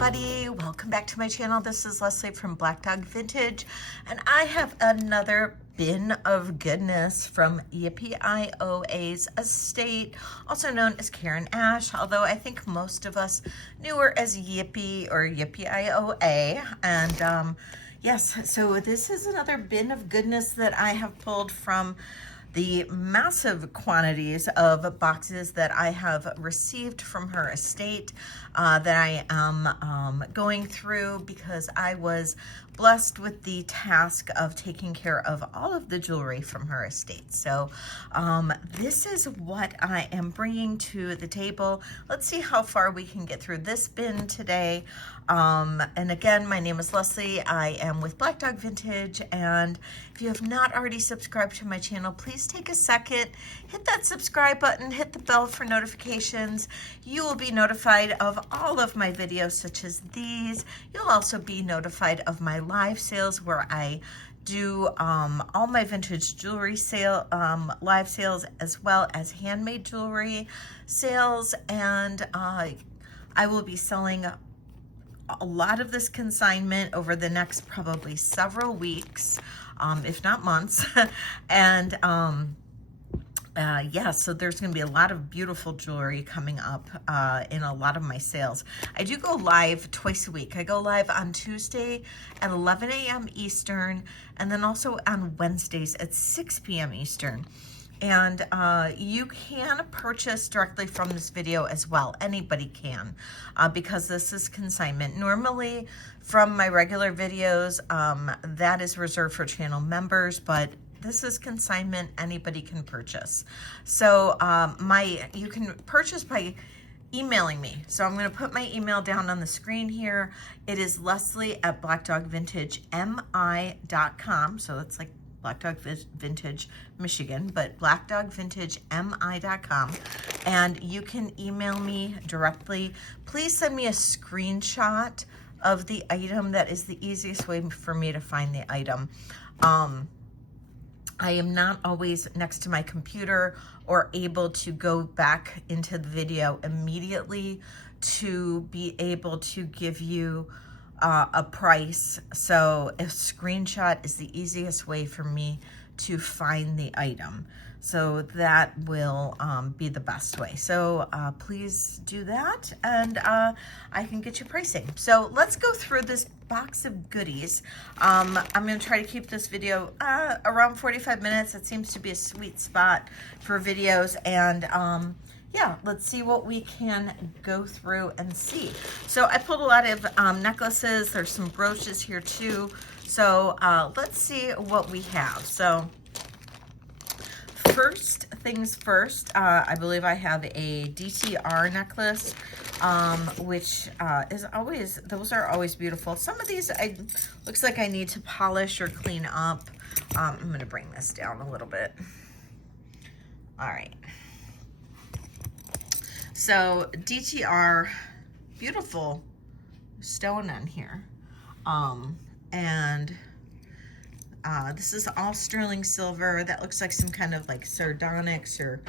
everybody, welcome back to my channel. This is Leslie from Black Dog Vintage, and I have another bin of goodness from Yippioa's estate, also known as Karin Ash, although I think most of us knew her as Yippie or Yippioa. And yes, so this is another bin of goodness that I have pulled from the massive quantities of boxes that I have received from her estate that I am going through, because I was blessed with the task of taking care of all of the jewelry from her estate. So this is what I am bringing to the table. Let's see how far we can get through this bin today. And again, my name is Leslie. I am with Black Dog Vintage, and if you have not already subscribed to my channel, please take a second, hit that subscribe button, hit the bell for notifications. You will be notified of all of my videos such as these. You'll also be notified of my live sales where I do all my vintage jewelry sale, live sales, as well as handmade jewelry sales. And I will be selling a lot of this consignment over the next probably several weeks, if not months. And yeah, so there's going to be a lot of beautiful jewelry coming up in a lot of my sales. I do go live twice a week. I go live on Tuesday at 11 a.m. Eastern, and then also on Wednesdays at 6 p.m. Eastern. And you can purchase directly from this video as well. Anybody can, because this is consignment. Normally from my regular videos, that is reserved for channel members, but this is consignment. Anybody can purchase. So you can purchase by emailing me. So I'm going to put my email down on the screen here. It is Leslie@blackdogvintagemi.com. So that's like Black Dog Vintage Michigan, but blackdogvintagemi.com, and you can email me directly. Please send me a screenshot of the item. That is the easiest way for me to find the item. I am not always next to my computer or able to go back into the video immediately to be able to give you a price. So a screenshot is the easiest way for me to find the item. So that will be the best way. So please do that, and I can get you pricing. So let's go through this box of goodies. I'm going to try to keep this video around 45 minutes. It seems to be a sweet spot for videos, and yeah, let's see what we can go through and see. So I pulled a lot of necklaces. There's some brooches here too. So let's see what we have. So first things first, I believe I have a DTR necklace, which is always, those are always beautiful. Some of these, looks like I need to polish or clean up. I'm going to bring this down a little bit. All right. So DTR, beautiful stone on here. And this is all sterling silver. That looks like some kind of like sardonyx or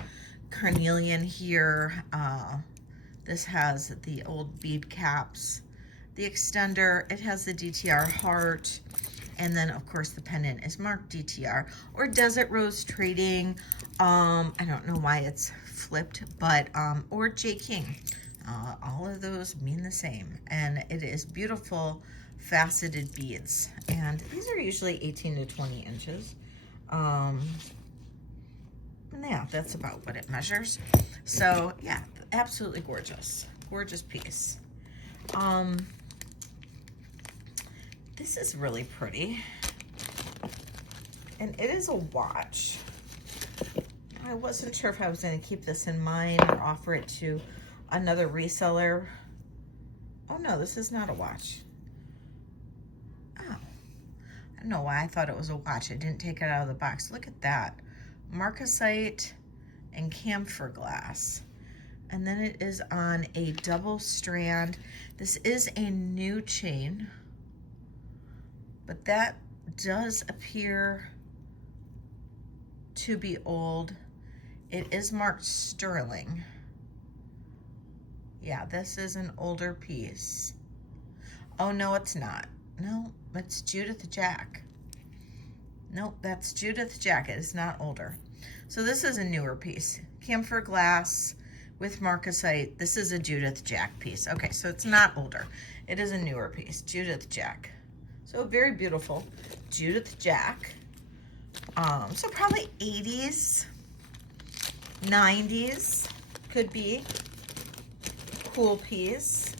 carnelian here. This has the old bead caps. The extender, it has the DTR heart. And then of course the pendant is marked DTR or Desert Rose Trading. I don't know why it's flipped, but or J King. All of those mean the same, and it is beautiful faceted beads, and these are usually 18 to 20 inches. And yeah, that's about what it measures. So yeah, absolutely gorgeous piece. This is really pretty, and it is a watch. I wasn't sure if I was going to keep this in mine or offer it to another reseller. Oh no, this is not a watch. Oh, I don't know why I thought it was a watch. I didn't take it out of the box. Look at that. Marcasite and camphor glass. And then it is on a double strand. This is a new chain, but that does appear to be old. It is marked sterling. Yeah, this is an older piece. Oh, no, it's not. No, it's Judith Jack. Nope, that's Judith Jack. It is not older. So this is a newer piece. Camphor glass with marcasite. This is a Judith Jack piece. Okay, so it's not older. It is a newer piece, Judith Jack. So very beautiful, Judith Jack. So probably 80s, 90s could be. Cool piece.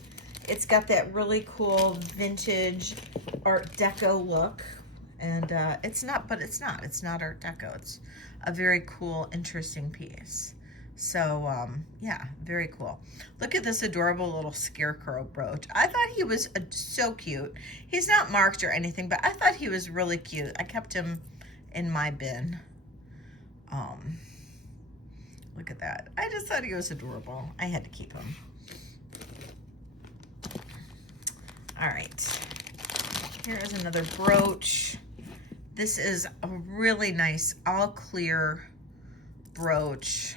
It's got that really cool vintage Art Deco look. And it's not Art Deco. It's a very cool, interesting piece. So, yeah, very cool. Look at this adorable little scarecrow brooch. I thought he was so cute. He's not marked or anything, but I thought he was really cute. I kept him in my bin. Look at that. I just thought he was adorable. I had to keep him. All right. Here is another brooch. This is a really nice all clear brooch.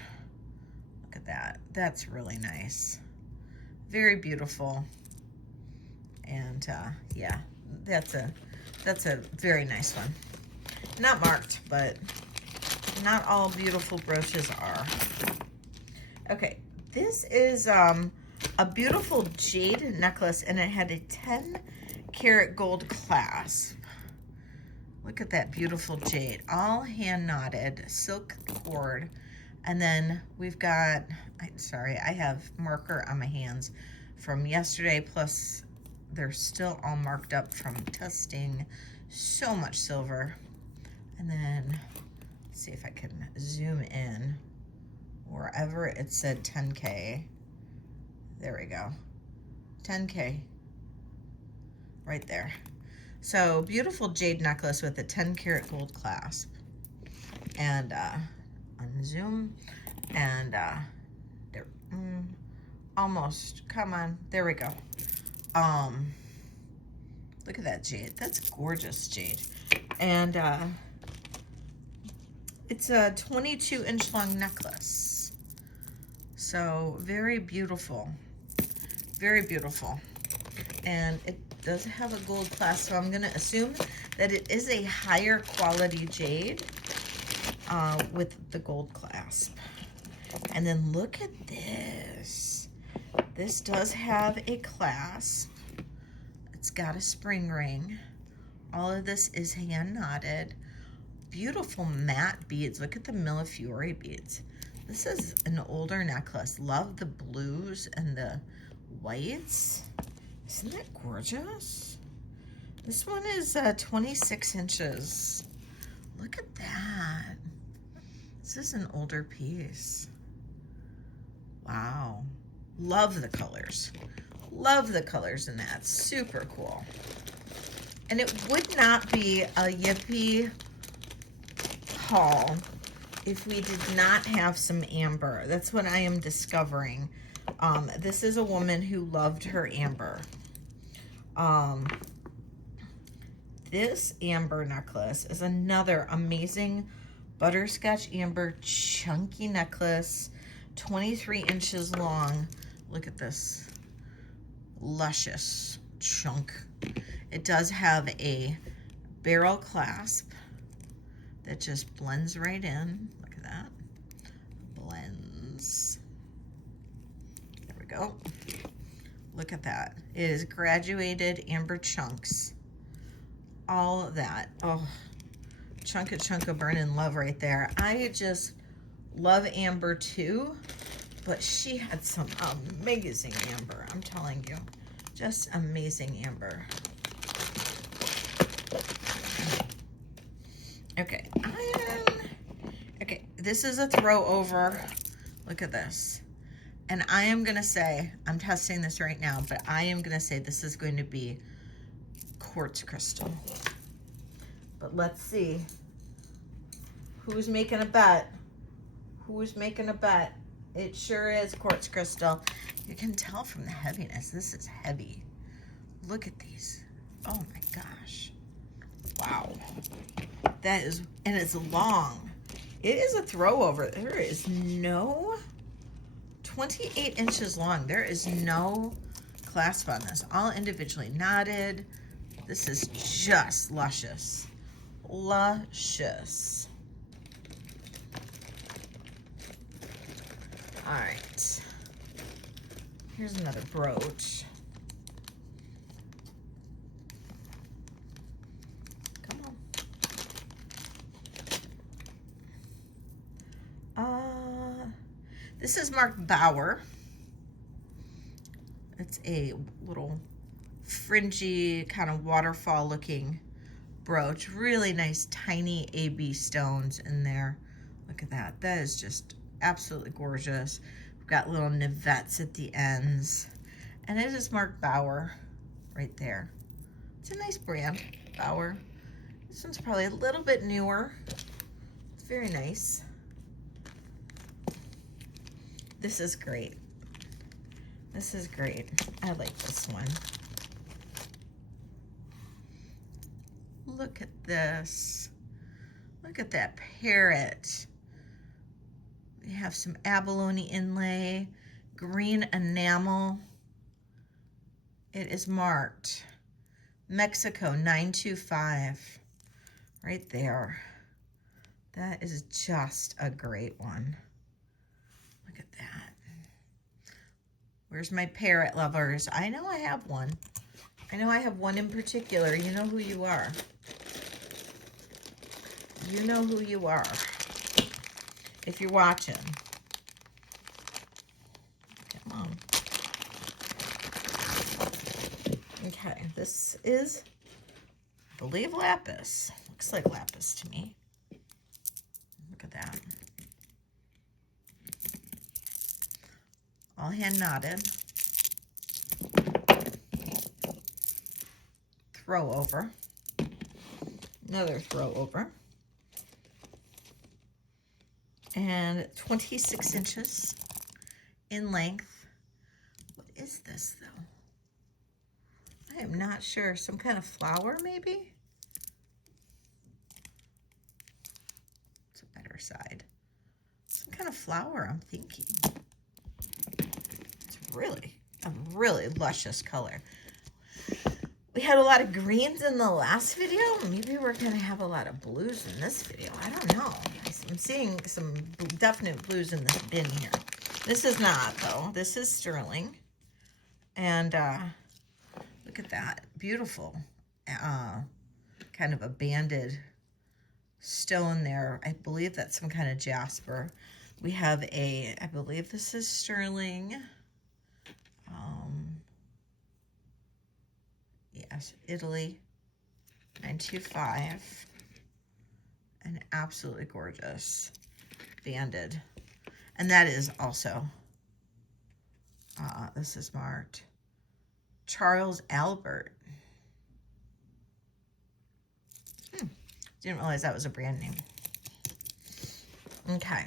Look at that. That's really nice. Very beautiful. And yeah, that's a very nice one. Not marked, but not all beautiful brooches are. Okay, this is a beautiful jade necklace, and it had a 10-karat gold clasp. Look at that beautiful jade, all hand knotted, silk cord. And then we've got, sorry, I have marker on my hands from yesterday, plus they're still all marked up from testing. So much silver. And then, let's see if I can zoom in wherever it said 10K. There we go. 10K. Right there. So, beautiful jade necklace with a 10-karat gold clasp. And, unzoom. And, there. Almost. Come on. There we go. Look at that jade. That's gorgeous jade. And, it's a 22-inch long necklace. So, very beautiful. Very beautiful. And it does have a gold clasp, so I'm going to assume that it is a higher quality jade with the gold clasp. And then look at this. This does have a clasp. It's got a spring ring. All of this is hand knotted. Beautiful matte beads. Look at the Millefiori beads. This is an older necklace. Love the blues and the whites. Isn't that gorgeous? This one is 26 inches. Look at that. This is an older piece. Wow. Love the colors. Love the colors in that. Super cool. And it would not be a Yippie haul if we did not have some amber. That's what I am discovering. This is a woman who loved her amber. This amber necklace is another amazing butterscotch amber chunky necklace, 23 inches long. Look at this luscious chunk. It does have a barrel clasp that just blends right in. Look at that. Blends. There we go. Look at that. It is graduated amber chunks. All of that. Oh, chunk of burning love right there. I just love amber too, but she had some amazing amber. I'm telling you. Just amazing amber. Okay. Okay, this is a throw over. Look at this. And I am going to say, I'm testing this right now, but I am going to say this is going to be quartz crystal. But let's see. Who's making a bet? Who's making a bet? It sure is quartz crystal. You can tell from the heaviness. This is heavy. Look at these. Oh my gosh. Wow. That is, and it's long. It is a throw over. There is no 28 inches long. There is no clasp on this. All individually knotted. This is just luscious. Luscious. All right. Here's another brooch. Come on. This is marked Bauer. It's a little fringy kind of waterfall looking brooch. Really nice tiny AB stones in there. Look at that. That is just absolutely gorgeous. We've got little nivettes at the ends. And it is marked Bauer right there. It's a nice brand, Bauer. This one's probably a little bit newer. It's very nice. This is great. This is great. I like this one. Look at this. Look at that parrot. We have some abalone inlay, green enamel. It is marked Mexico 925. Right there. That is just a great one. Look at that. Where's my parrot lovers? I know I have one. I know I have one in particular. You know who you are. You know who you are. If you're watching. Come on. Okay, this is, I believe, lapis. Looks like lapis to me. Look at that. All hand knotted. Throw over. Another throw over. And 26 inches in length. What is this though? I am not sure. Some kind of flower maybe? It's a better side. Some kind of flower, I'm thinking. It's really a really luscious color. We had a lot of greens in the last video. Maybe we're going to have a lot of blues in this video. I don't know. I'm seeing some definite blues in this bin here. This is not, though. This is sterling. And look at that. Beautiful. Kind of a banded stone there. I believe that's some kind of jasper. We have a, I believe this is sterling. Yes, Italy, 925, and absolutely gorgeous, banded, and that is also, this is marked Charles Albert. Didn't realize that was a brand name. Okay.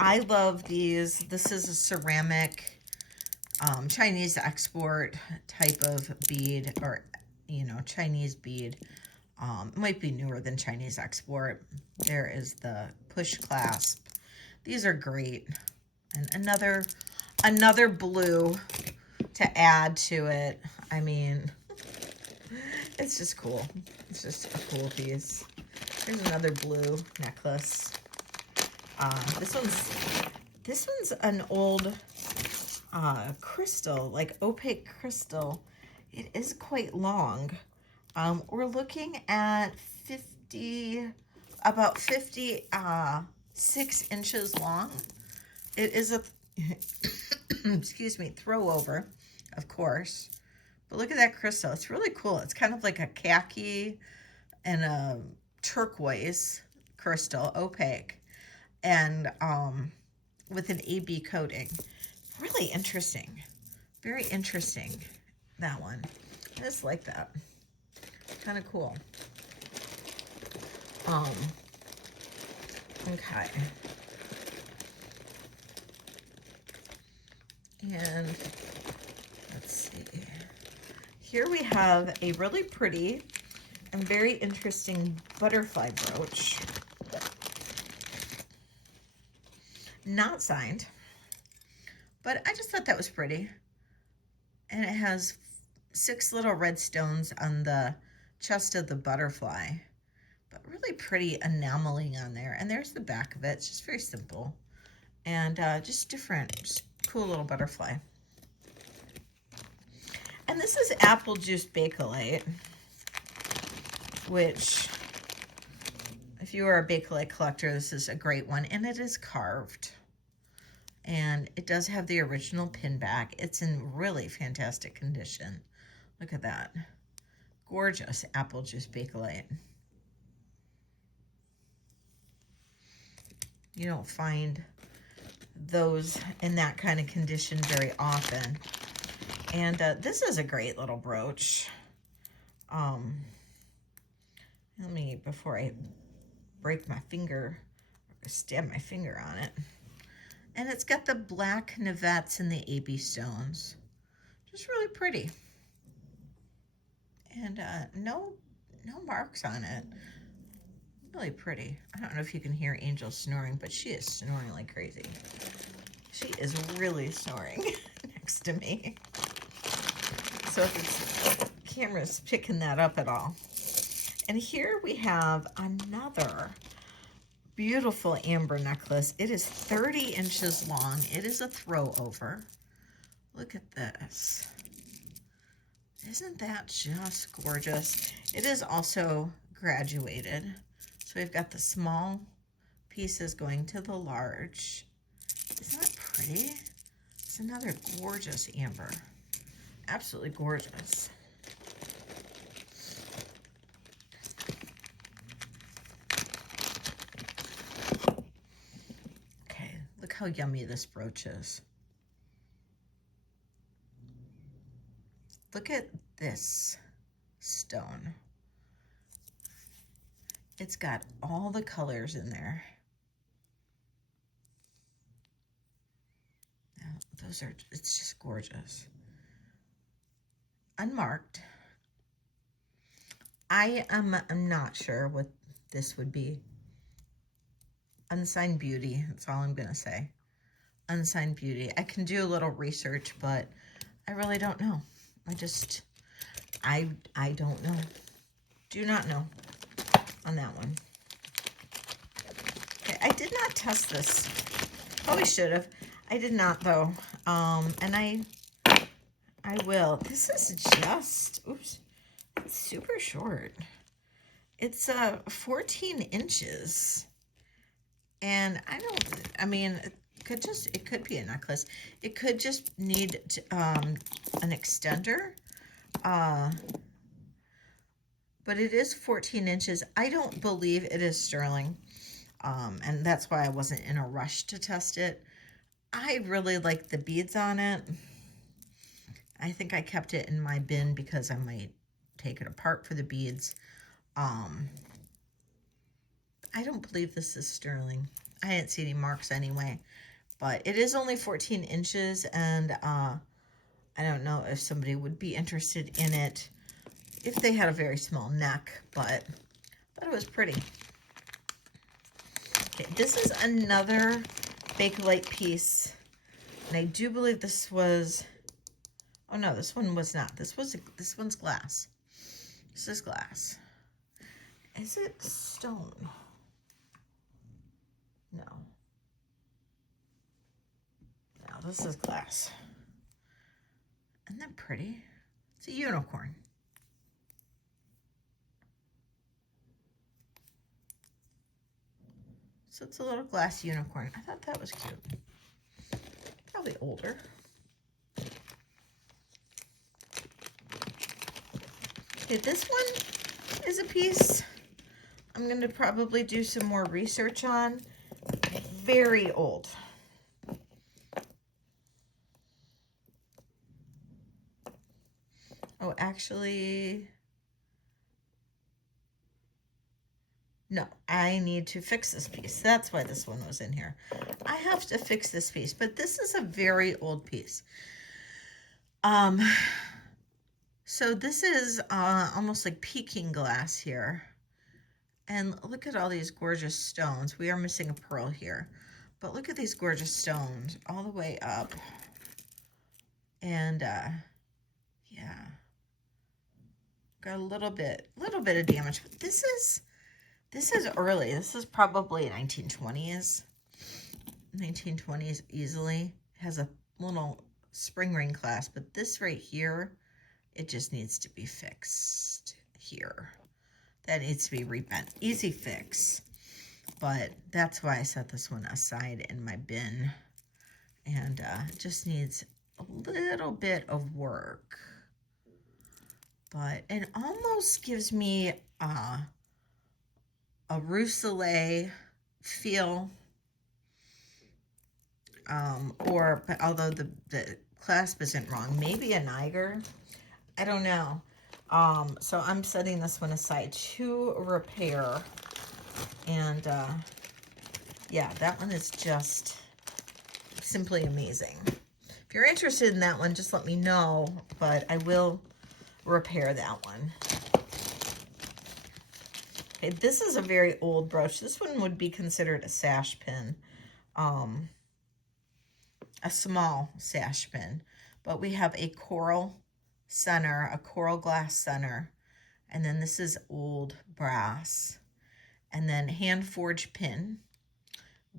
I love these. This is a ceramic Chinese export type of bead, or, you know, Chinese bead. It might be newer than Chinese export. There is the push clasp. These are great. And another blue to add to it. I mean, it's just cool. It's just a cool piece. Here's another blue necklace. This one's an old crystal, like opaque crystal. It is quite long. We're looking at about 56 inches long. It is a, excuse me, throw over, of course. But look at that crystal. It's really cool. It's kind of like a khaki and a turquoise crystal, opaque. And with an AB coating. Really interesting. Very interesting, that one. I just like that. Kind of cool. Okay. And let's see. Here we have a really pretty and very interesting butterfly brooch. not signed, but I just thought that was pretty. And it has 6 little red stones on the chest of the butterfly, but really pretty enameling on there. And there's the back of it. It's just very simple and just different, just cool little butterfly. And this is apple juice Bakelite, which, if you are a Bakelite collector, this is a great one. And it is carved. And it does have the original pin back. It's in really fantastic condition. Look at that. Gorgeous apple juice Bakelite. You don't find those in that kind of condition very often. And this is a great little brooch. Let me, before I break my finger, stab my finger on it. And it's got the black navettes and the AB stones. Just really pretty. And no marks on it. Really pretty. I don't know if you can hear Angel snoring, but she is snoring like crazy. She is really snoring next to me. So if the camera's picking that up at all. And here we have another beautiful amber necklace. It is 30 inches long. It is a throw over. Look at this. Isn't that just gorgeous? It is also graduated. So we've got the small pieces going to the large. Isn't that pretty? It's another gorgeous amber. Absolutely gorgeous. Look how yummy this brooch is. Look at this stone. It's got all the colors in there. Now, it's just gorgeous. Unmarked. I'm not sure what this would be. Unsigned beauty, that's all I'm gonna say. Unsigned beauty. I can do a little research, but I really don't know. I don't know. Do not know on that one. Okay, I did not test this. Probably should have. I did not though. And I will. This is just, oops, it's super short. It's 14 inches. And it could be a necklace. It could just need an extender. But it is 14 inches. I don't believe it is sterling. And that's why I wasn't in a rush to test it. I really like the beads on it. I think I kept it in my bin because I might take it apart for the beads. I don't believe this is sterling. I didn't see any marks anyway, but it is only 14 inches, and I don't know if somebody would be interested in it if they had a very small neck, but I thought it was pretty. Okay, this is another Bakelite piece, and I do believe this was, oh no, this one was not. This one's glass. This is glass. Is it stone? No. No, this is glass. Isn't that pretty? It's a unicorn. So it's a little glass unicorn. I thought that was cute. Probably older. Okay, this one is a piece I'm going to probably do some more research on. Very old. Oh, actually, no, I need to fix this piece. That's why this one was in here. I have to fix this piece, but this is a very old piece. So this is almost like peking glass here. And look at all these gorgeous stones. We are missing a pearl here. But look at these gorgeous stones all the way up. And yeah, got a little bit of damage. But this is early. This is probably 1920s. 1920s easily. It has a little spring ring clasp, but this right here, it just needs to be fixed here. That needs to be rebent. Easy fix. But that's why I set this one aside in my bin. And it just needs a little bit of work. But it almost gives me a Rousselet feel. But although the clasp isn't wrong, maybe a Niger. I don't know. So I'm setting this one aside to repair. And yeah, that one is just simply amazing. If you're interested in that one, just let me know, but I will repair that one. Okay, this is a very old brooch. This one would be considered a sash pin, a small sash pin, but we have a coral center, a coral glass center, and then this is old brass, and then hand forged pin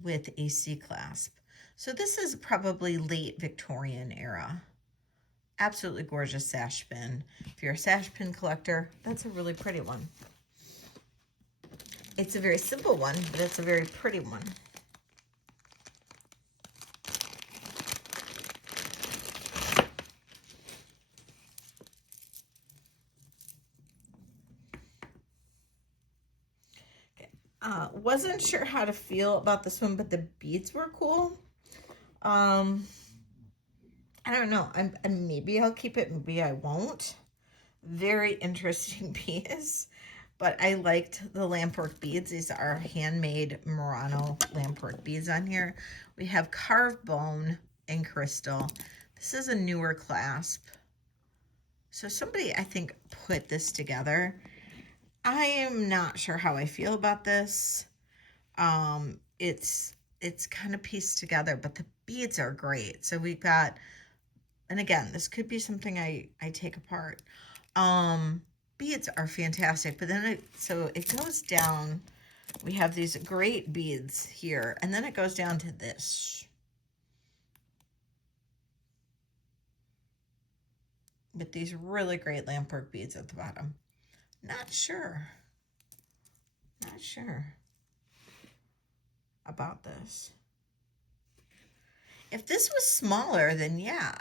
with a C-clasp. So this is probably late Victorian era. Absolutely gorgeous sash pin. If you're a sash pin collector, that's a really pretty one. It's a very simple one, but it's a very pretty one. Wasn't sure how to feel about this one, but the beads were cool. I don't know. Maybe I'll keep it, maybe I won't. Very interesting piece, but I liked the lampwork beads. These are handmade Murano lampwork beads on here. We have carved bone and crystal. This is a newer clasp. So somebody, I think, put this together. I am not sure how I feel about this. It's kind of pieced together, but the beads are great. So we've got, and again, this could be something I take apart. Beads are fantastic, but then so it goes down. We have these great beads here, and then it goes down to this. With these really great lampwork beads at the bottom. Not sure about this. If this was smaller, then yeah.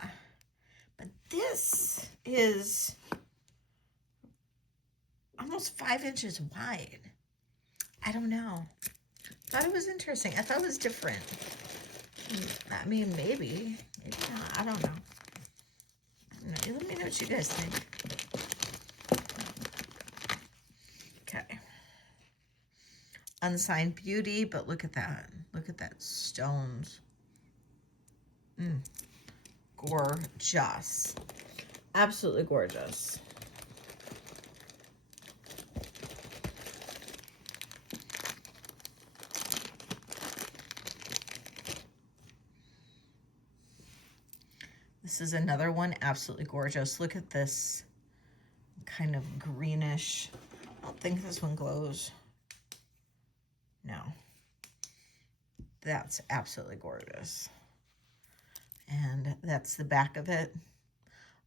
But this is almost 5 inches wide. I don't know. Thought it was interesting. I thought it was different. I mean, maybe not. I don't know. Let me know what you guys think. Okay. Unsigned beauty, but look at that. Look at that stones. Gorgeous. Absolutely gorgeous. This is another one, absolutely gorgeous. Look at this kind of greenish. I don't think this one glows. No. That's absolutely gorgeous. And that's the back of it.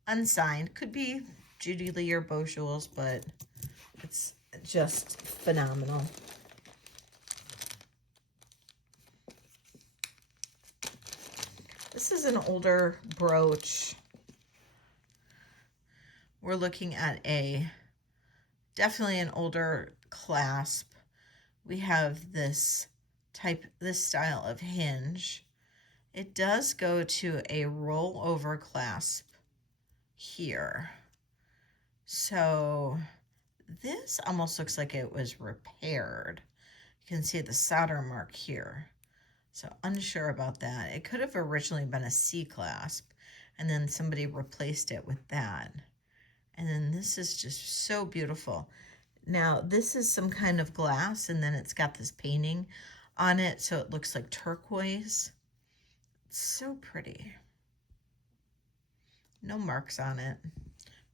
Unsigned. Could be Judy Lee or Beau Jules, but it's just phenomenal. This is an older brooch. We're looking at definitely an older clasp. We have this style of hinge. It does go to a rollover clasp here. So this almost looks like it was repaired. You can see the solder mark here. So unsure about that. It could have originally been a C clasp, and then somebody replaced it with that. And then this is just so beautiful. Now, this is some kind of glass, and then it's got this painting. on it, so it looks like turquoise. It's so pretty. No marks on it,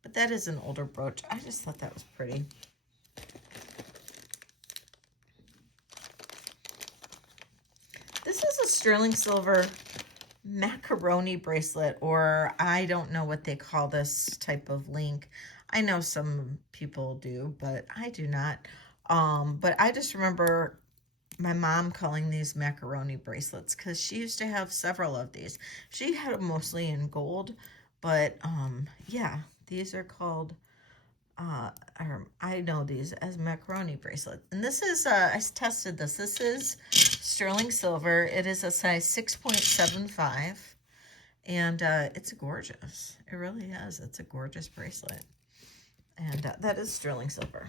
but that is an older brooch. I just thought that was pretty. This is a sterling silver macaroni bracelet, or I don't know what they call this type of link. I know some people do, but I do not. But I just remember my mom calling these macaroni bracelets because she used to have several of these. She had them mostly in gold, but yeah, these are called, I know these as macaroni bracelet. And this is, I tested this. This is sterling silver. It is a size 6.75. And it's gorgeous. It really is. It's a gorgeous bracelet. And that is sterling silver.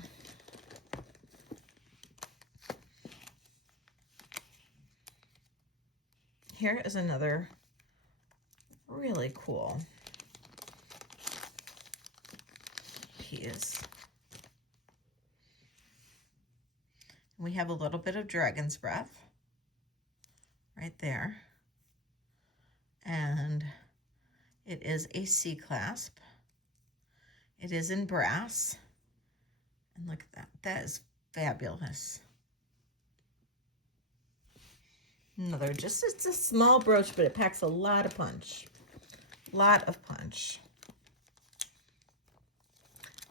Here is another really cool piece. We have a little bit of dragon's breath right there. And it is a C clasp. It is in brass. And look at that. That is fabulous. Another, just, it's a small brooch, but it packs a lot of punch. Lot of punch.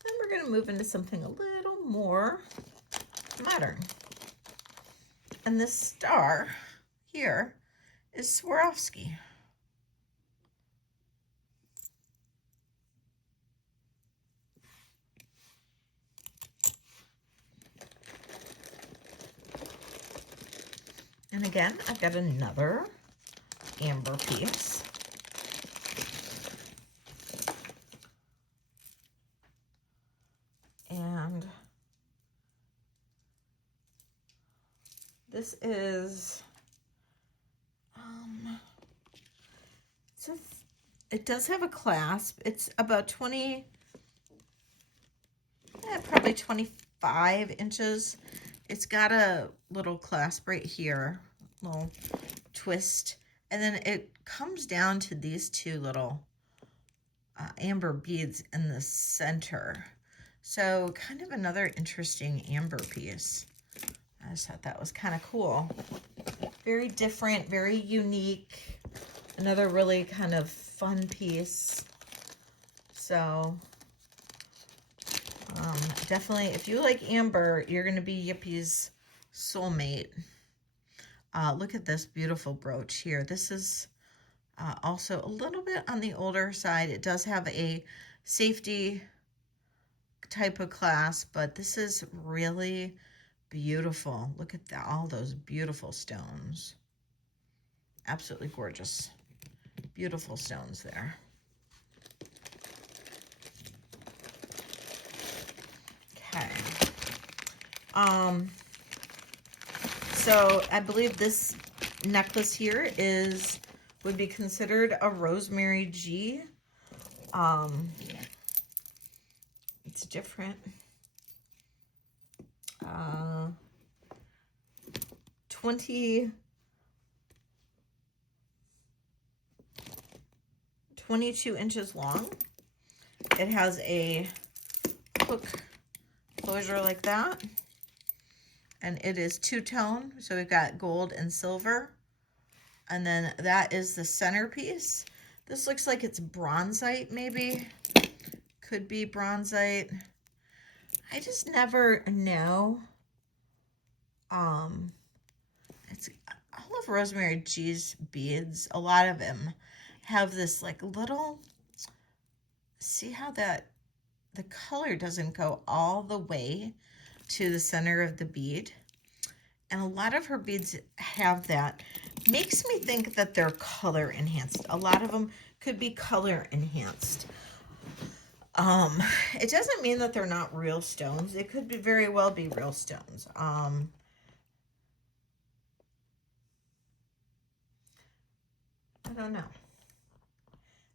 Then we're going to move into something a little more modern. And this star here is Swarovski. And again, I've got another amber piece. And this is, it does have a clasp. It's about 20, probably 25 inches. It's got a little clasp right here, little twist, and then it comes down to these two little amber beads in the center. So kind of another interesting amber piece. I just thought that was kind of cool. Very different, very unique. Another really kind of fun piece. So definitely, if you like amber, you're going to be Yippie's soulmate. Look at this beautiful brooch here. This is also a little bit on the older side. It does have a safety type of clasp, but this is really beautiful. Look at that, all those beautiful stones. Absolutely gorgeous. Beautiful stones there. Okay. So I believe this necklace here would be considered a Rosemary G. It's different. 22 inches long. It has a hook closure like that. And it is two-tone, so we've got gold and silver. And then that is the centerpiece. This looks like it's bronzite, maybe. Could be bronzite. I just never know. It's all of Rosemary G's beads. A lot of them have this like little, see how the color doesn't go all the way to the center of the bead. And a lot of her beads have that. Makes me think that they're color enhanced. A lot of them could be color enhanced. It doesn't mean that they're not real stones. It could be very well be real stones. I don't know.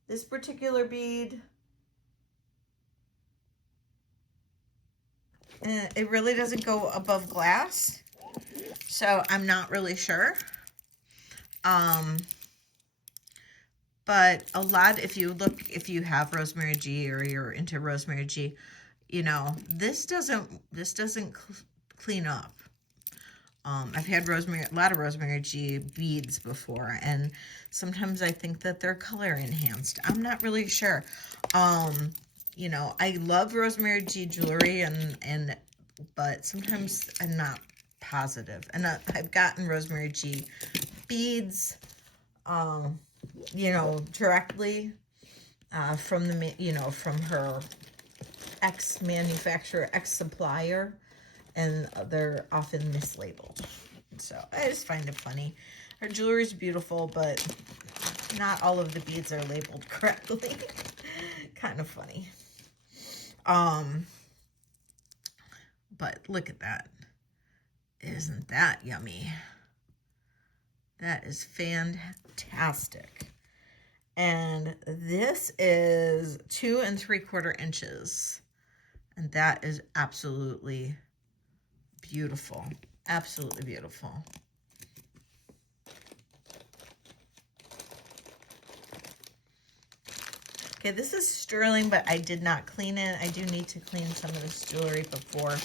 This particular bead, it really doesn't go above glass. So I'm not really sure. But a lot, if you have Rosemary G or you're into Rosemary G, you know, this doesn't clean up. I've had a lot of Rosemary G beads before, and sometimes I think that they're color enhanced. I'm not really sure. You know, I love Rosemary G jewelry, but sometimes I'm not positive. And I've gotten Rosemary G beads, you know, directly from from her ex-manufacturer, ex-supplier, and they're often mislabeled. So I just find it funny. Her jewelry is beautiful, but not all of the beads are labeled correctly. Kind of funny. But look at that. Isn't that yummy? That is fantastic. And this is 2 3/4 inches. And that is absolutely beautiful. Absolutely beautiful. Okay, this is sterling, but I did not clean it. I do need to clean some of this jewelry before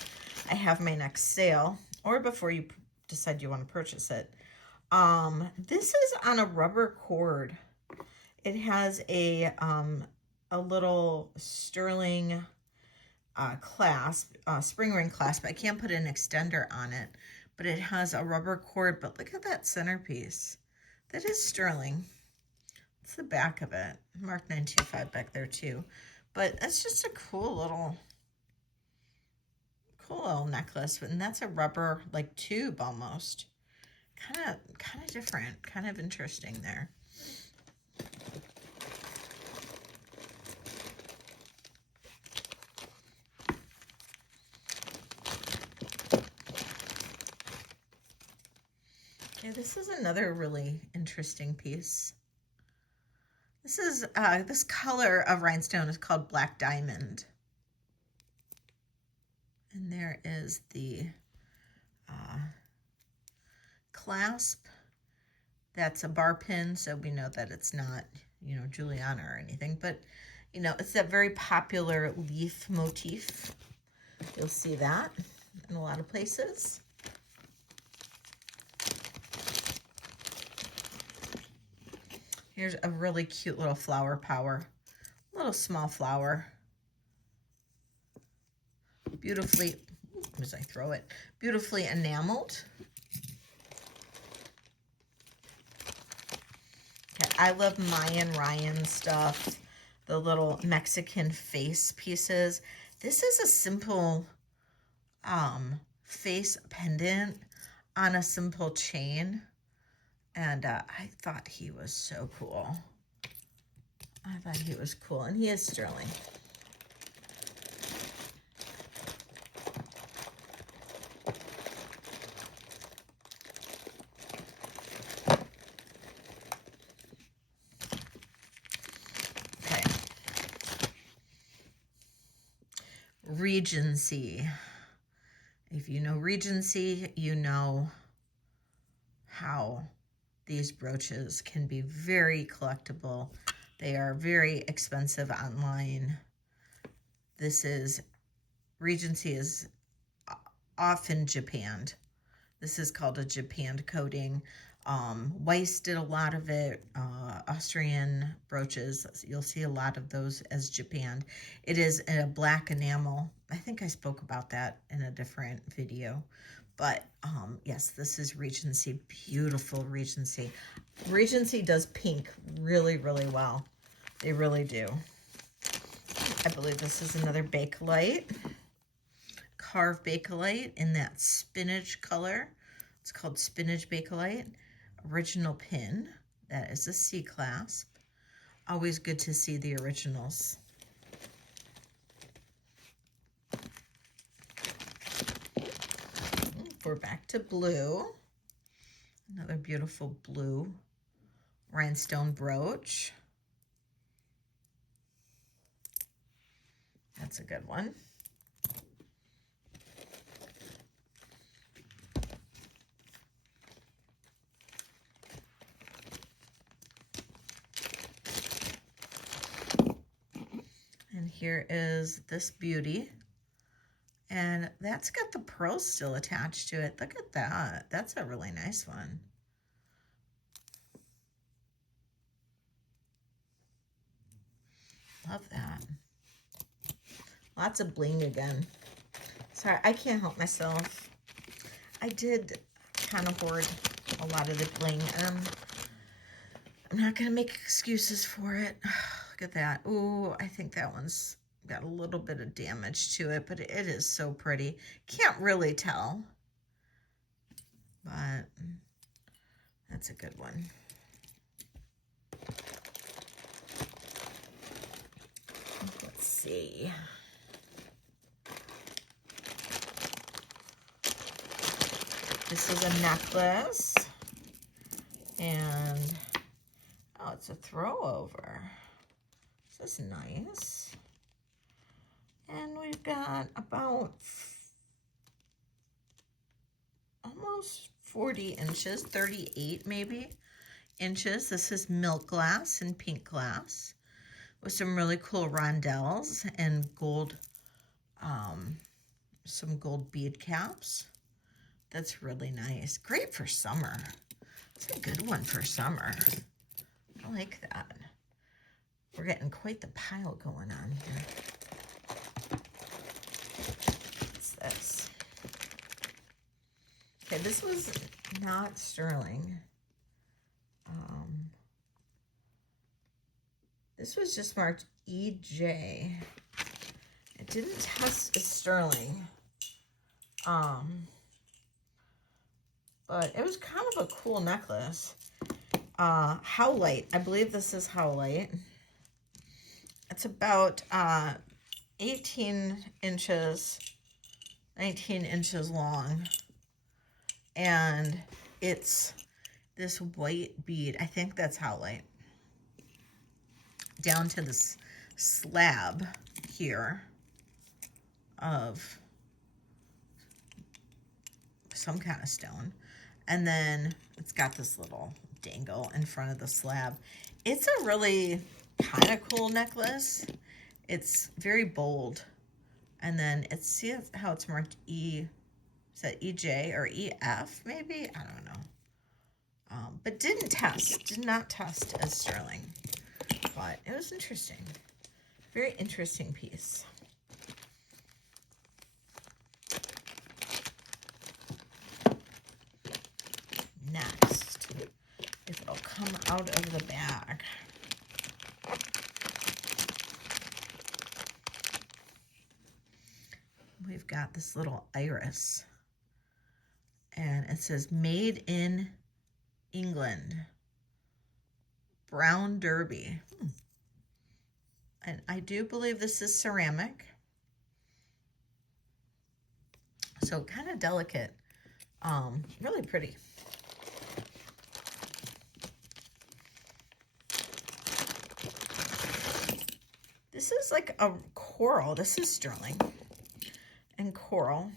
I have my next sale, or before you decide you want to purchase it. This is on a rubber cord. It has a little sterling clasp, spring ring clasp. I can't put an extender on it, but it has a rubber cord. But look at that centerpiece. That is sterling. It's the back of it. Mark 925 back there too. But that's just a cool little necklace. And that's a rubber like tube almost. Kind of different, kind of interesting there. Okay, this is another really interesting piece. This is this color of rhinestone is called Black Diamond. And there is the clasp. That's a bar pin, so we know that it's not, you know, Juliana or anything, but you know, it's that very popular leaf motif. You'll see that in a lot of places. Here's a really cute little flower power, little small flower. Beautifully, as I throw it, beautifully enameled. Okay, I love Mayan Ryan stuff, the little Mexican face pieces. This is a simple face pendant on a simple chain. And I thought he was so cool. I thought he was cool. And he is sterling. Okay. Regency. If you know Regency, you know how these brooches can be very collectible. They are very expensive online. Regency is often japanned. This is called a japanned coating. Weiss did a lot of it. Austrian brooches, you'll see a lot of those as japanned. It is a black enamel. I think I spoke about that in a different video. But yes, this is Regency. Beautiful Regency. Regency does pink really, really well. They really do. I believe this is another Bakelite. Carved Bakelite in that spinach color. It's called Spinach Bakelite. Original pin. That is a C-clasp. Always good to see the originals. We're back to blue. Another beautiful blue rhinestone brooch. That's a good one. here is this beauty. And that's got the pearls still attached to it. Look at that. That's a really nice one. Love that. Lots of bling again. Sorry, I can't help myself. I did kind of hoard a lot of the bling. I'm not going to make excuses for it. Look at that. Ooh, I think that one's got a little bit of damage to it, but it is so pretty. Can't really tell, but that's a good one. Let's see. This is a necklace, and oh, it's a throw over. This is nice. And we've got about almost 40 inches, 38 maybe inches. This is milk glass and pink glass with some really cool rondelles and gold, some gold bead caps. That's really nice. Great for summer. It's a good one for summer. I like that. We're getting quite the pile going on here. What's this? Okay, this was not sterling. This was just marked EJ. It didn't test as sterling. But it was kind of a cool necklace. Howlite. I believe this is Howlite. It's about 18 inches, 19 inches long. And it's this white bead. I think that's Howlite. Down to this slab here of some kind of stone. And then it's got this little dangle in front of the slab. It's a really kind of cool necklace. It's very bold. And then it's, see how it's marked E, is that EJ or EF maybe? I don't know. But did not test as sterling. But it was interesting. Very interesting piece. Next, if it'll come out of the bag. We've got this little iris. And it says, made in England. Brown Derby. And I do believe this is ceramic. So kind of delicate. Really pretty. This is like a coral. This is sterling and coral.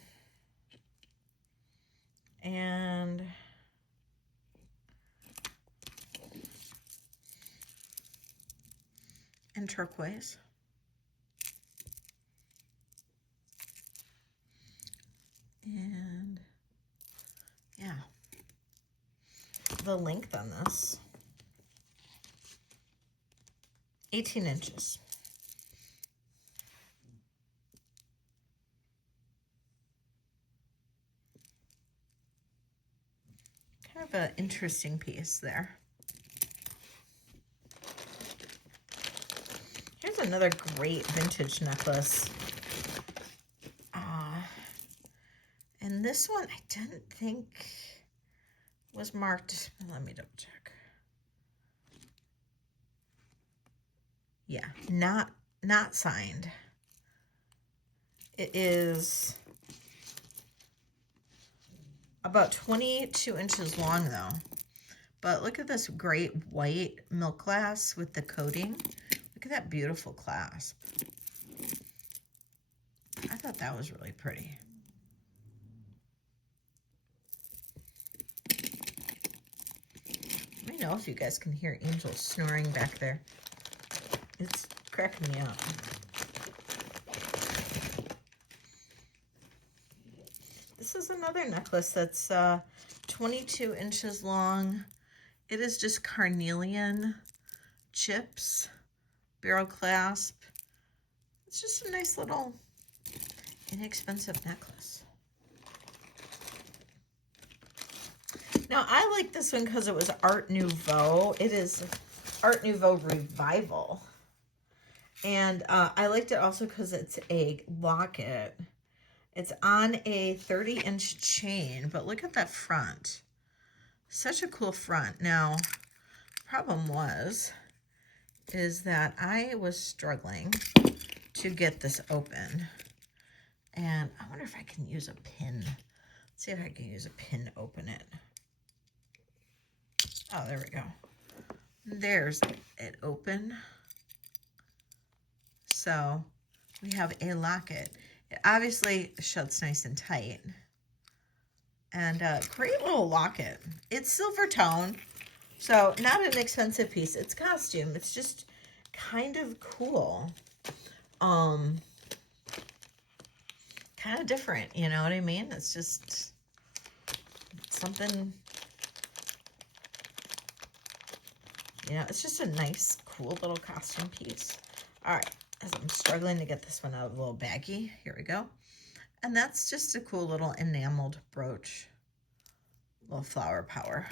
And turquoise. And yeah, the length on this, 18 inches. Kind of an interesting piece there. Here's another great vintage necklace. And this one I didn't think was marked. Let me double check. Yeah, not signed. It is about 22 inches long though. But look at this great white milk glass with the coating. Look at that beautiful clasp. I thought that was really pretty. Let me know if you guys can hear Angel snoring back there. It's cracking me up. This is another necklace that's 22 inches long. It is just carnelian chips, barrel clasp. It's just a nice little inexpensive necklace. Now, I like this one because it was Art Nouveau. It is Art Nouveau Revival. And I liked it also because it's a locket. It's on a 30-inch chain, but look at that front. Such a cool front. Now, the problem is that I was struggling to get this open. And I wonder if I can use a pin. Let's see if I can use a pin to open it. Oh, there we go. There's it open. So we have a locket. It obviously shuts nice and tight. And great little locket. It's silver tone, so not an expensive piece. It's costume. It's just kind of cool. Kind of different, you know what I mean? It's just something, you know, it's just a nice, cool little costume piece. All right, as I'm struggling to get this one out of a little baggie, here we go. And that's just a cool little enameled brooch, little flower power.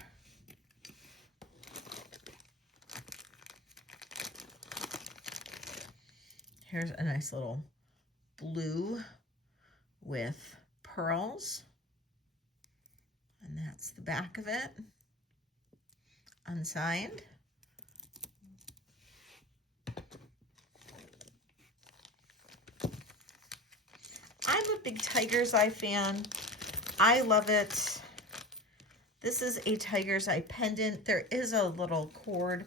Here's a nice little blue with pearls. And that's the back of it, unsigned. I'm a big Tiger's Eye fan. I love it. This is a Tiger's Eye pendant. There is a little cord,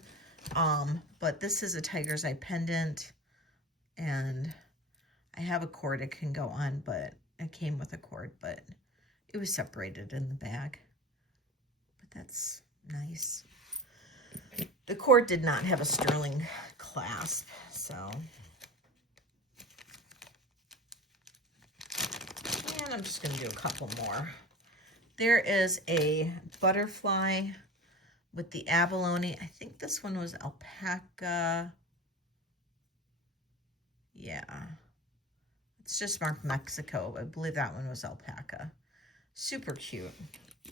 but this is a Tiger's Eye pendant. And I have a cord it can go on, but it came with a cord, but it was separated in the bag. But that's nice. The cord did not have a sterling clasp, so. And I'm just going to do a couple more. There is a butterfly with the abalone. I think this one was alpaca. Yeah. It's just marked Mexico. I believe that one was alpaca. Super cute.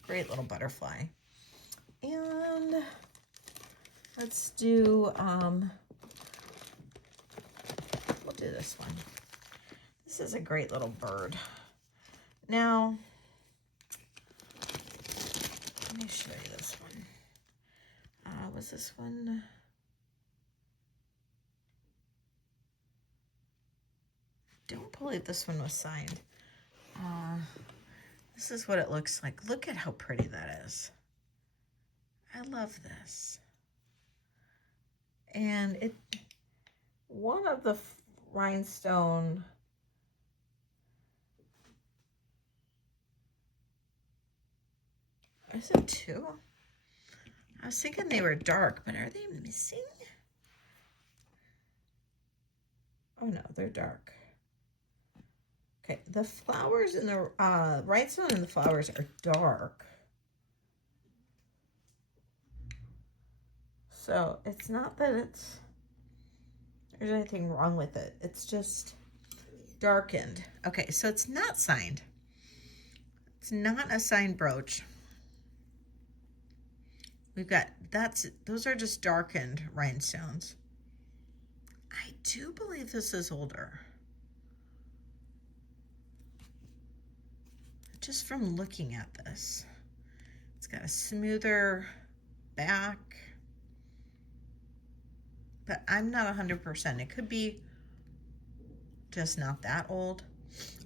Great little butterfly. And let's do, we'll do this one. This is a great little bird. Now, let me show you this one. Was this one? Don't believe this one was signed. This is what it looks like. Look at how pretty that is. I love this. And it, one of the rhinestone, is it two? I was thinking they were dark, but are they missing? Oh no, they're dark. Okay, the flowers and the rhinestone and the flowers are dark. So it's not that there's anything wrong with it. It's just darkened. Okay, so it's not signed. It's not a signed brooch. We've got, those are just darkened rhinestones. I do believe this is older. Just from looking at this. It's got a smoother back. But I'm not 100%. It could be just not that old.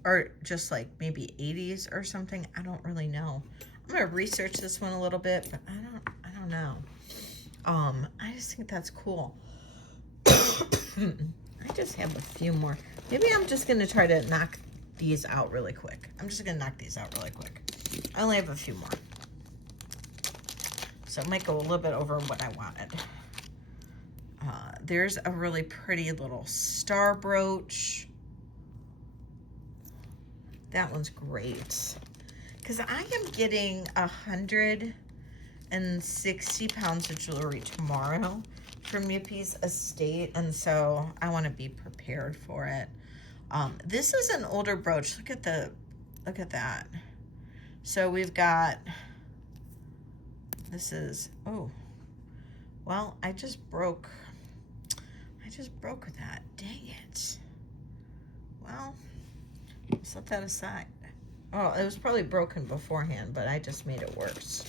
Or just like maybe 80s or something. I don't really know. I'm going to research this one a little bit, but I don't know. I just think that's cool. I just have a few more. Maybe I'm just going to try to knock these out really quick. I'm just going to knock these out really quick. I only have a few more. So it might go a little bit over what I wanted. There's a really pretty little star brooch. That one's great. because I am getting 160 pounds of jewelry tomorrow from Yippie's estate, and so I want to be prepared for it. This is an older brooch. Look at that. So we've got, this is, oh, well, I just broke that. Dang it. Well, set that aside. Oh, it was probably broken beforehand, but I just made it worse.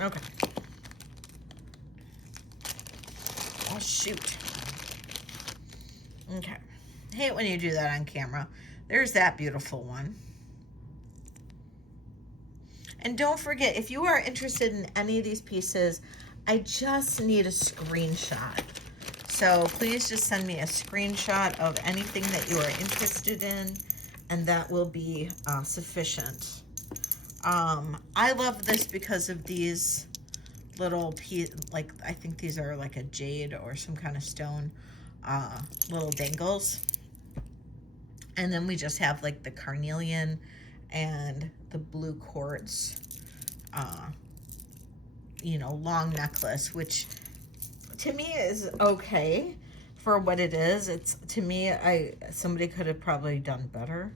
Okay. Oh, shoot. Okay. I hate when you do that on camera. There's that beautiful one. And don't forget, if you are interested in any of these pieces, I just need a screenshot. So please just send me a screenshot of anything that you are interested in, and that will be sufficient. I love this because of these little like, I think these are like a jade or some kind of stone, little dangles. And then we just have like the carnelian and the blue quartz, you know, long necklace, which to me is okay for what it is. It's, to me, somebody could have probably done better,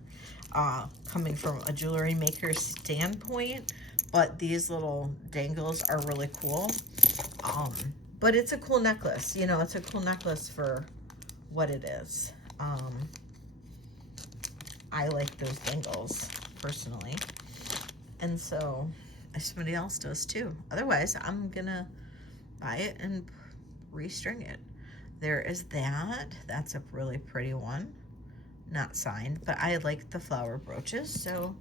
coming from a jewelry maker's standpoint, but these little dangles are really cool. But it's a cool necklace, you know, it's a cool necklace for what it is. I like those dangles personally, and so if somebody else does too. Otherwise, I'm gonna buy it and restring it. There is that. That's a really pretty one, not signed, but I like the flower brooches, so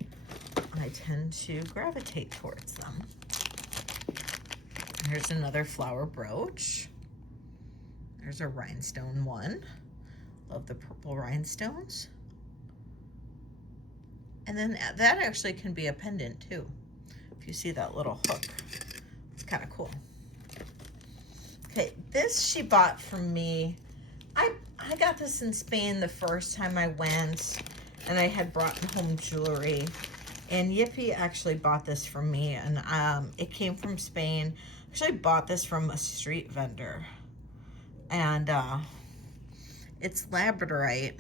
I tend to gravitate towards them. Here's another flower brooch. There's a rhinestone one. Love the purple rhinestones. And then that actually can be a pendant too. If you see that little hook, it's kind of cool. Okay, this she bought from me. I got this in Spain the first time I went, and I had brought home jewelry. And Yippie actually bought this from me, and it came from Spain. Actually bought this from a street vendor. And it's labradorite,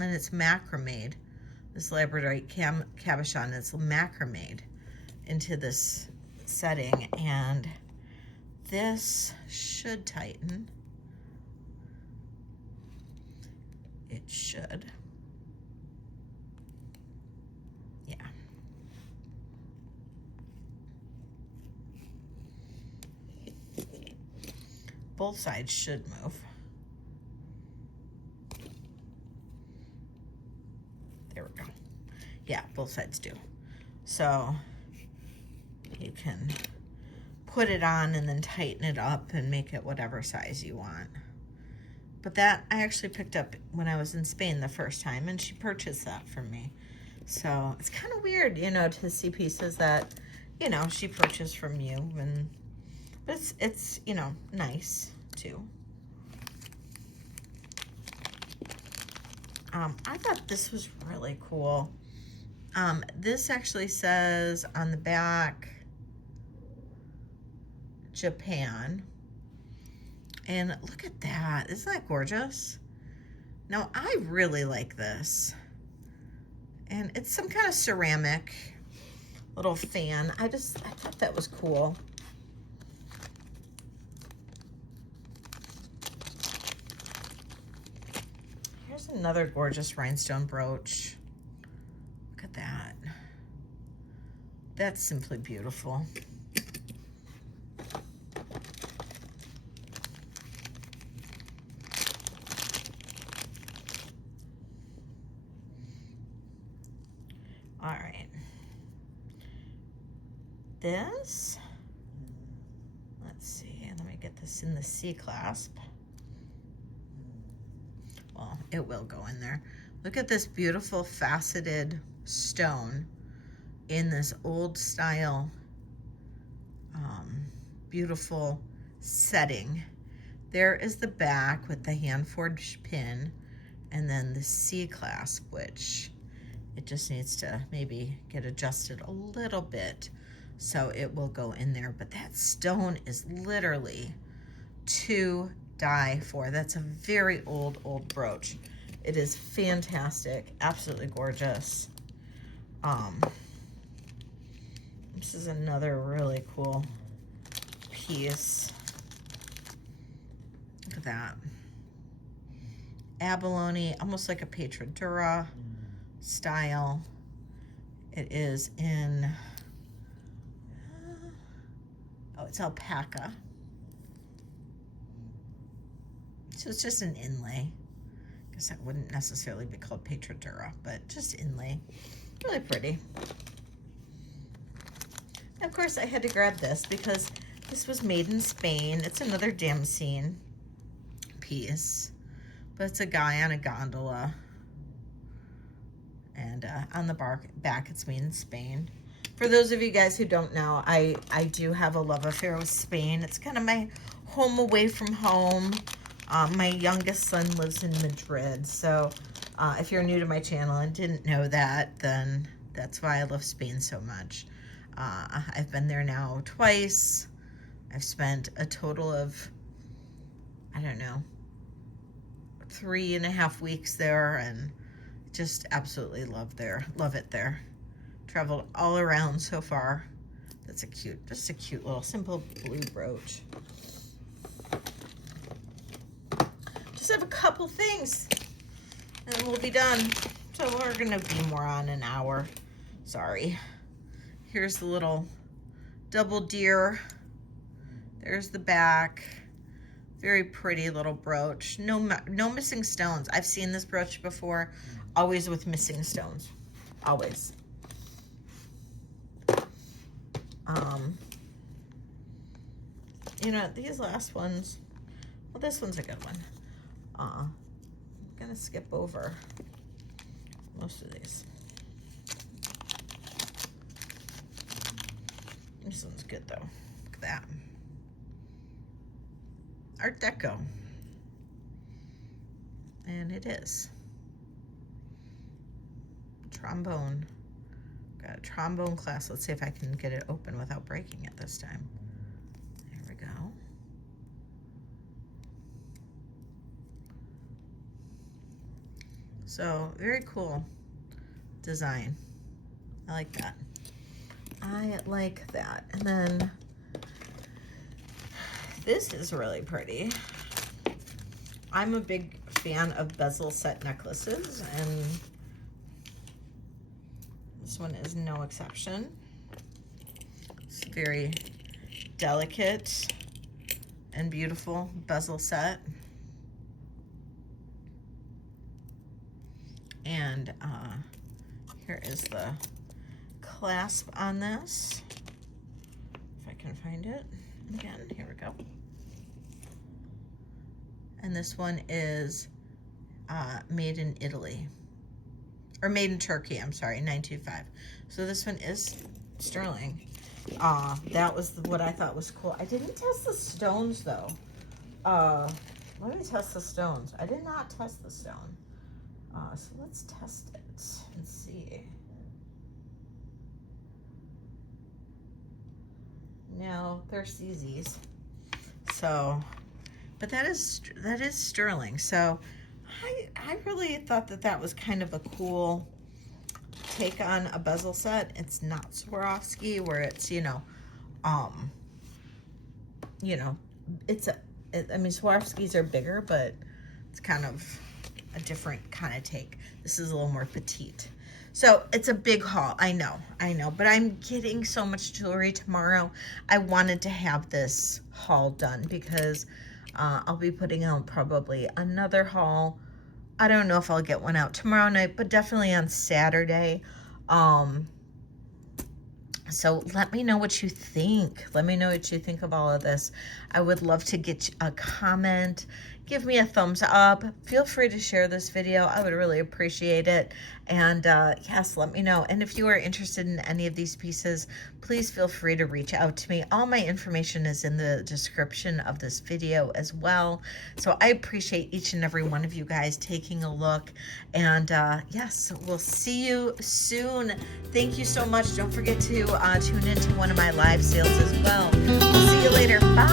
and it's macrameed. This labradorite cabochon is macrameed into this setting, and this should tighten. It should. Yeah. Both sides should move. There we go. Yeah, both sides do. So you can put it on and then tighten it up and make it whatever size you want. But that I actually picked up when I was in Spain the first time, and she purchased that from me. So it's kind of weird, you know, to see pieces that, you know, she purchased from you, but it's you know, nice too. I thought this was really cool. This actually says on the back, Japan. And look at that. Isn't that gorgeous? Now, I really like this. And it's some kind of ceramic little fan. I thought that was cool. Here's another gorgeous rhinestone brooch. Look at that. That's simply beautiful. All right. This, let's see, let me get this in the C clasp. Well, it will go in there. Look at this beautiful faceted stone in this old style, beautiful setting. There is the back with the hand forged pin, and then the C clasp, which It just needs to maybe get adjusted a little bit so it will go in there. But that stone is literally to die for. That's a very old brooch. It is fantastic, absolutely gorgeous. This is another really cool piece. Look at that. Abalone, almost like a Petradura style. It is in, oh, it's alpaca. So it's just an inlay. I guess that wouldn't necessarily be called Petradura, but just inlay. Really pretty. And of course, I had to grab this because this was made in Spain. It's another Damascene piece, but it's a guy on a gondola. And on the back, it's made in Spain. For those of you guys who don't know, I do have a love affair with Spain. It's kind of my home away from home. My youngest son lives in Madrid. So if you're new to my channel and didn't know that, then that's why I love Spain so much. I've been there now twice. I've spent a total of, I don't know, 3.5 weeks there, and just absolutely love it there. Traveled all around so far. That's just a cute little simple blue brooch. Just have a couple things and then we'll be done. So we're gonna be more on an hour. Sorry. Here's the little double deer. There's the back. Very pretty little brooch. No missing stones. I've seen this brooch before, always with missing stones. Always. You know, these last ones, well, this one's a good one. I'm gonna skip over most of these. This one's good though. Look at that. Art Deco. And it is. Trombone. Got a trombone class. Let's see if I can get it open without breaking it this time. There we go. So, very cool design. I like that. I like that. And then this is really pretty. I'm a big fan of bezel set necklaces, and this one is no exception. It's very delicate and beautiful bezel set. And here is the clasp on this, if I can find it. Again, here we go. And this one is made in Italy, or made in Turkey, I'm sorry, 925. So this one is sterling. That was what I thought was cool. I didn't test the stones though. Let me test the stones. I did not test the stone. So let's test it and see. No, they're CZs. So, but that is sterling. So I really thought that was kind of a cool take on a bezel set. It's not Swarovski where it's, I mean, Swarovskis are bigger, but it's kind of a different kind of take. This is a little more petite. So it's a big haul. I know, but I'm getting so much jewelry tomorrow. I wanted to have this haul done because I'll be putting out probably another haul. I don't know if I'll get one out tomorrow night, but definitely on Saturday. So let me know what you think. Let me know what you think of all of this. I would love to get a comment. give me a thumbs up. Feel free to share this video. I would really appreciate it. And yes, let me know. And if you are interested in any of these pieces, please feel free to reach out to me. All my information is in the description of this video as well. So I appreciate each and every one of you guys taking a look. And yes, we'll see you soon. Thank you so much. Don't forget to tune into one of my live sales as well. We'll see you later. Bye.